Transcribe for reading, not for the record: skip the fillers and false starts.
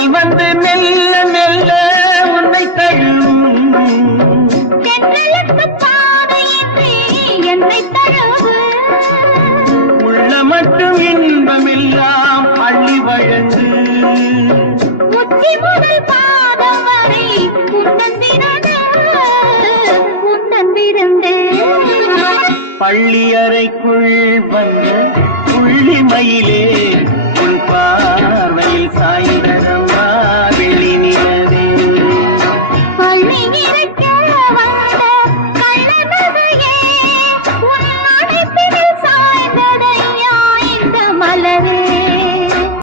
தென்றல் வந்து மெல்ல மெல்ல உன்னை தழுவும் தென்றலுக்கு பாதையின்றி என்னை தழுவு உள்ள மட்டும் இன்பமெல்லாம் அள்ளி வழங்கு உச்சி முதல் பாதம் வரை உந்தன் விருந்து பள்ளி அறைக்குள் வந்த புள்ளி மயிலே